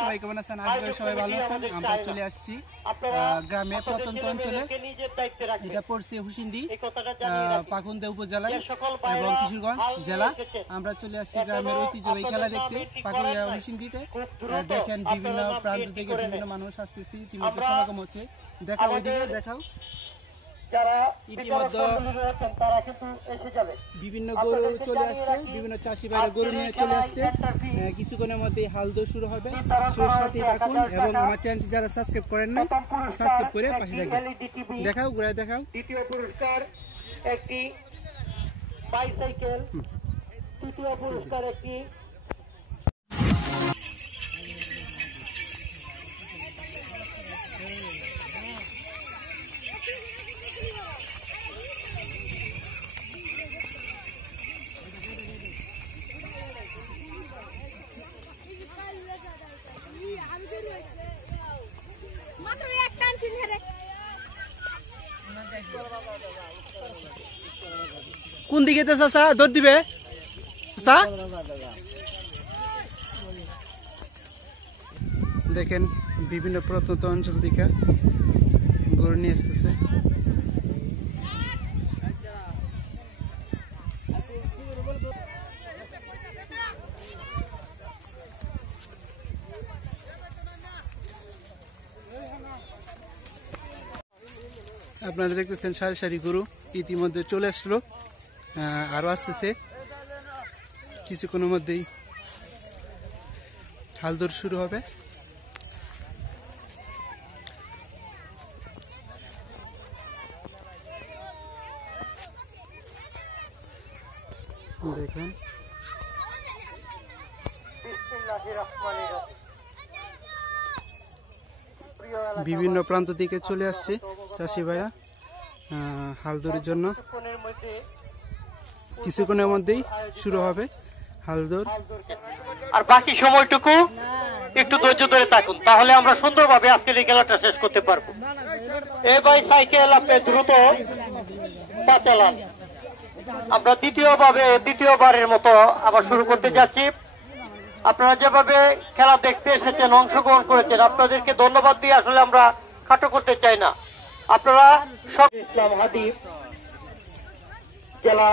সবাই কেমন আছেন? সবাই ভালো আছেন? আমরা চলে আসছি গ্রামে প্রত্যন্ত অঞ্চলে। এটা পড়ছে হুসিন্দি, পাকুন্দা উপজেলায় এবং কিশোরগঞ্জ জেলা। আমরা চলে আসছি গ্রামের ঐতিহ্যবাহী খেলা দেখতে পাকুন্দা হুসিন্দিতে। দেখেন বিভিন্ন প্রান্ত থেকে বিভিন্ন মানুষ আসতেছি, ইতিমধ্যে সমাগম হচ্ছে। দেখাও ওইদিকে, দেখাও। বিভিন্ন গরু চলে আসছে, বিভিন্ন চাষি ভাইরা গরু নিয়ে চলে আসছে। কিছুক্ষণের মধ্যে হালদো শুরু হবে। সাথে থাকুন এবং আমার চ্যানেলটি যারা সাবস্ক্রাইব করেন না, সাবস্ক্রাইব করে পাশে থাকবেন। দেখাও, ঘুরে দেখাও। দ্বিতীয় পুরস্কার একটি বাইসাইকেল, তৃতীয় পুরস্কার একটি কোন দিকে চাচা দৌড় দিবে? চাচা দেখেন বিভিন্ন প্রত্যন্ত অঞ্চল থেকে গরু নিয়ে এসেছে। আপনারা দেখতেছেন সারি সারি গরু ইতিমধ্যে চলে আসলো, আরো আসতেছে। কিছুক্ষণের মধ্যেই হালদর শুরু হবে। দেখেন বিভিন্ন প্রান্ত থেকে চলে আসছে চাষি ভাইরা হালদরের জন্য। কিছুক্ষণের মধ্যেই শুরু হবে হালদর। আর বাকি সময়টুকু একটু ধৈর্য ধরে থাকুন, তাহলে আমরা সুন্দরভাবে আজকের এই খেলাটা শেষ করতে পারবো। এই বাইসাইকেল আপনি দ্রুত পা চালান। আমরা দ্বিতীয়বারের মতো আবার শুরু করতে যাচ্ছি। আপনারা যেভাবে খেলা দেখতে এসেছেন, অংশগ্রহণ করেছেন, আপনাদেরকে ধন্যবাদ দিয়ে আসলে আমরা খাটো করতে চাই না। আপনারা ইসলাম হাদিব জেলা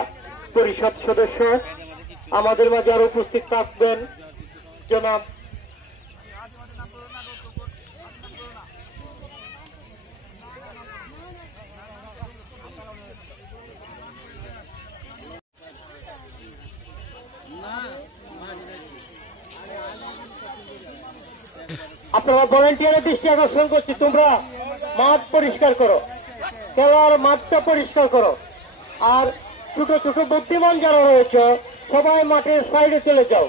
পরিষদ সদস্য আমাদের মাঝে আরো উপস্থিত থাকবেন জনাব আপনারা ভলেন্টিয়ারের দৃষ্টি আকর্ষণ করছি, তোমরা মাঠ পরিষ্কার করো, খেলার মাঠটা পরিষ্কার করো। আর ছোট ছোট বুদ্ধিমান যারা রয়েছে সবাই মাঠের সাইডে চলে যাও।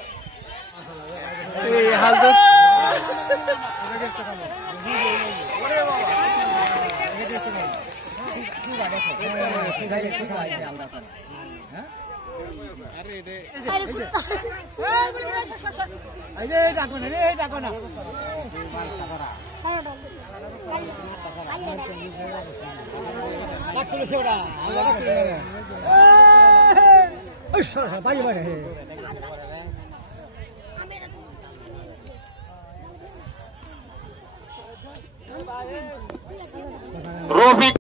রফিক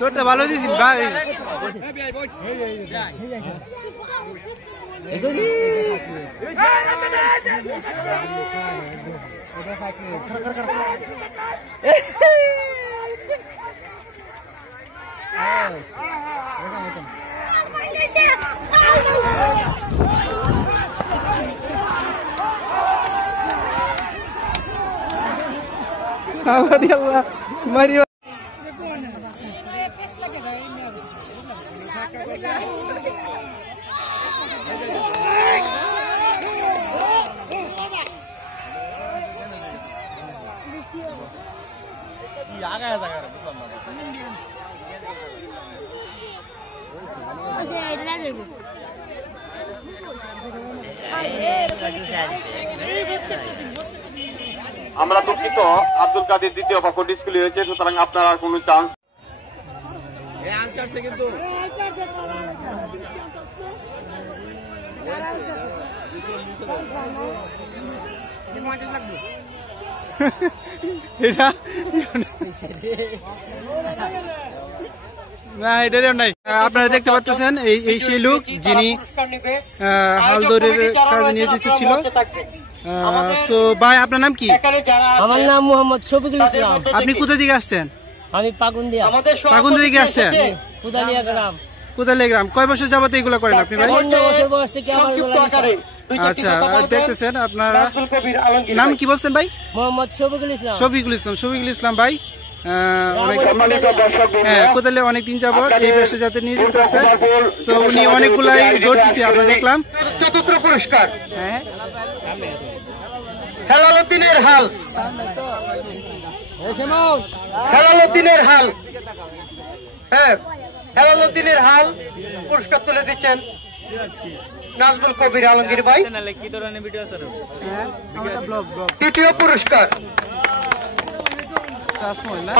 দৌড়টা ভালো দিয়েছি ভাই। আল্লাহ মারিও আমরা দুঃখিত, আব্দুল কাদের দ্বিতীয় পক্ষ ডিসপ্লে হয়েছে, সুতরাং আপনার আর কোনো চান্স কিন্তু না এটা নাই। আপনারা দেখতে পাচ্ছেন এই সেই লোক যিনি হালদরের কাজে নিয়োজিত ছিল। তো ভাই আপনার নাম কি? আমার নাম মোহাম্মদ শফিকুল ইসলাম। আপনি কোথা থেকে আসছেন? আমি পাকুন্দিয়া থেকে আসছেন? কুদালিয়া গ্রাম। কুদালিয়া গ্রাম। কয় বছর যাবত এগুলো করেন আপনি ভাই? 15 বছর বয়স থেকে আমার আচ্ছা, দেখতেছেন আপনারা নাম কি বলছেন ভাই? মোহাম্মদ শফিকুল ইসলাম। শফিকুল ইসলাম। শফিকুল ইসলাম ভাই কোথায় অনেকদিন যাবত এই ব্যবসা যাতে নিয়োজিত আছে। তো উনি অনেকগুলাই দৌড়তেছি আমরা দেখলাম। চতুর্থ পুরস্কার হেলালুদ্দিনের হাল। হেলালুদ্দিনের হাল, হ্যাঁ হেলালুদ্দিনের হাল পুরস্কার তুলে দিচ্ছেন নাজমুল কবির আলমগীর ভাই। তৃতীয় পুরস্কার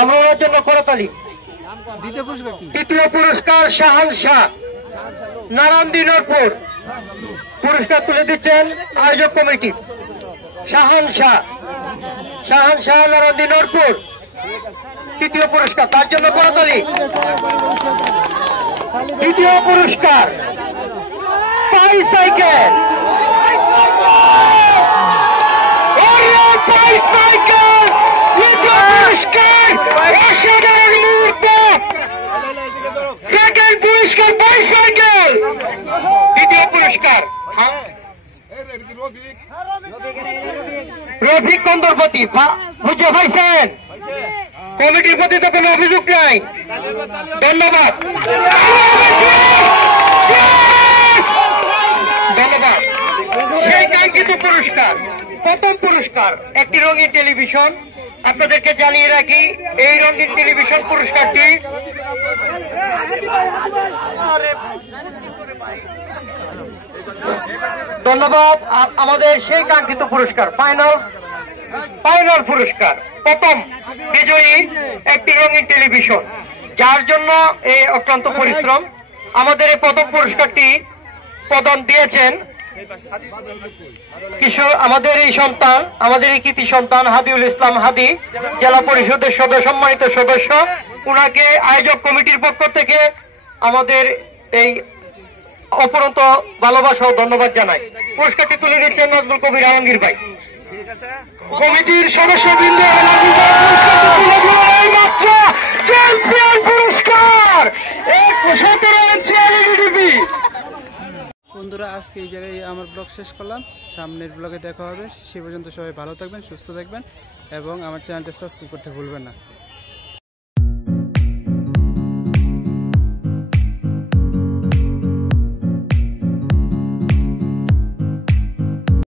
আমরা ওনার জন্য করতালি। তৃতীয় পুরস্কার শাহান শাহ, নারায়ণদিনপুর। পুরস্কার তুলে দিচ্ছেন আয়োজক কমিটি শাহান শাহ, নারায়ণদিনপুর। তৃতীয় পুরস্কার তার জন্য করতালি। তৃতীয় পুরস্কার বাইসাইকেল। দ্বিতীয় পুরস্কার রফিক কন্দরপতি। বুঝে পাইছেন, কমিটির প্রতি তো কোনো অভিযোগ নাই। ধন্যবাদ, ধন্যবাদ। সেই কাঙ্ক্ষিত পুরস্কার, প্রথম পুরস্কার একটি রঙিন টেলিভিশন। আপনাদেরকে জানিয়ে রাখি এই রঙিন টেলিভিশন পুরস্কারটি ধন্যবাদ। আমাদের সেই কাঙ্ক্ষিত পুরস্কার ফাইনাল পুরস্কার, প্রথম বিজয়ী একটি রঙিন টেলিভিশন, যার জন্য এই অক্লান্ত পরিশ্রম। আমাদের এই প্রথম পুরস্কারটি প্রদান দিয়েছেন কিশোর, আমাদের এই সন্তান, আমাদের এই কৃতি সন্তান হাদিউল ইসলাম হাদি, জেলা পরিষদের সম্মানিত সদস্য। উনাকে আয়োজক কমিটির পক্ষ থেকে আমাদের এই অপরন্ত ভালোবাসা ও ধন্যবাদ জানাই। পুরস্কারটি তুলে দিচ্ছেন নাজমুল কবির আলমগীর ভাই। কমিটির সদস্যবৃন্দ চ্যাম্পিয়ন পুরস্কার বন্ধুরা, আজকে এই জায়গায় আমার ব্লগ শেষ করলাম। সামনের ব্লগে দেখা হবে। সে পর্যন্ত সবাই ভালো থাকবেন, সুস্থ থাকবেন এবং আমার চ্যানেলটা সাবস্ক্রাইব করতে ভুলবেন না।